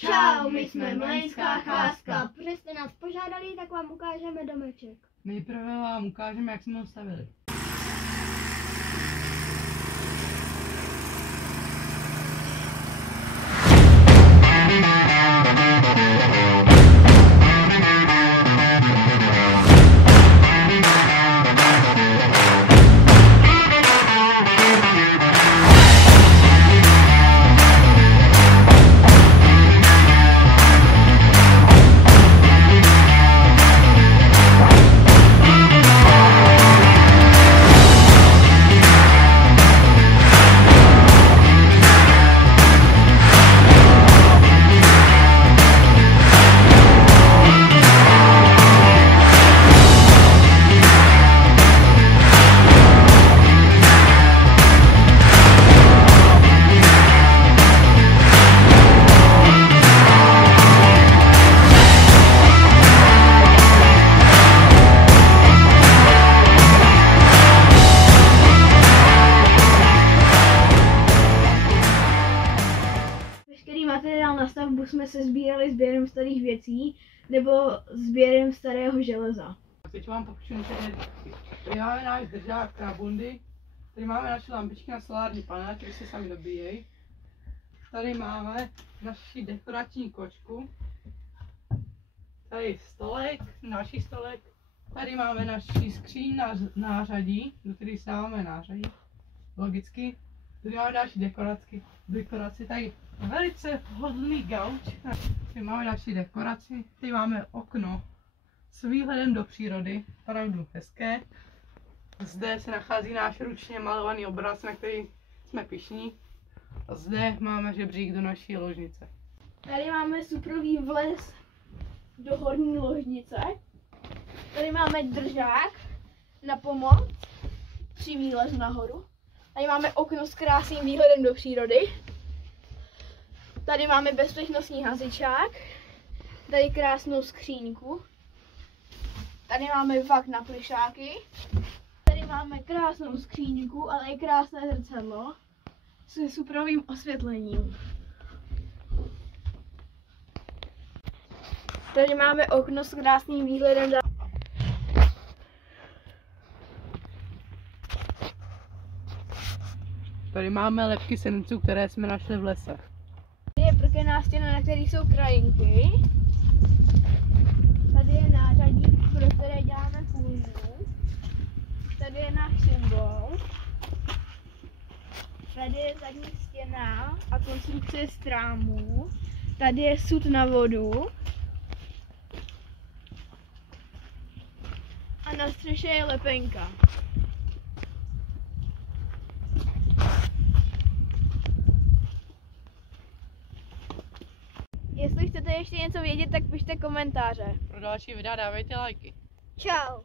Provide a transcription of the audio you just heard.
Čau, my jsme Mlejnská cházka. Protože jste nás požádali, tak vám ukážeme domeček. Nejprve vám ukážeme, jak jsme ho stavili. Materiál na stavbu jsme se sbírali sběrem starých věcí nebo sběrem starého železa. Teď vám popíšu některé. Tady máme náš držák na bundy, tady máme naše lampičky na solární panely, které se sami dobíjejí. Tady máme naši dekorační kočku. Tady stolek, další stolek. Tady máme naši skříň na nářadí, do které si dáváme nářadí. Logicky. Tady máme další dekoraci. Tady velice vhodný gauč. Tady máme další dekoraci. Tady máme okno s výhledem do přírody, opravdu hezké. Zde se nachází náš ručně malovaný obraz, na který jsme pyšní. A zde máme žebřík do naší ložnice. Tady máme suprový vlez do horní ložnice. Tady máme držák na pomoc při výlezu nahoru. Tady máme okno s krásným výhledem do přírody. Tady máme bezpečnostní hasičák. Tady krásnou skříňku. Tady máme vak na plišáky. Tady máme krásnou skříňku, ale i krásné zrcadlo se suprovým osvětlením. Tady máme okno s krásným výhledem. Tady máme lepky senců, které jsme našli v lese. Tady je prkená stěna, na které jsou krajinky. Tady je nářadí, pro které děláme půlnu. Tady je náš symbol. Tady je zadní stěna a konstrukce strámů. Tady je sud na vodu. A na střeše je lepenka. Jestli chcete ještě něco vědět, tak pište komentáře. Pro další videa dávejte lajky. Čau!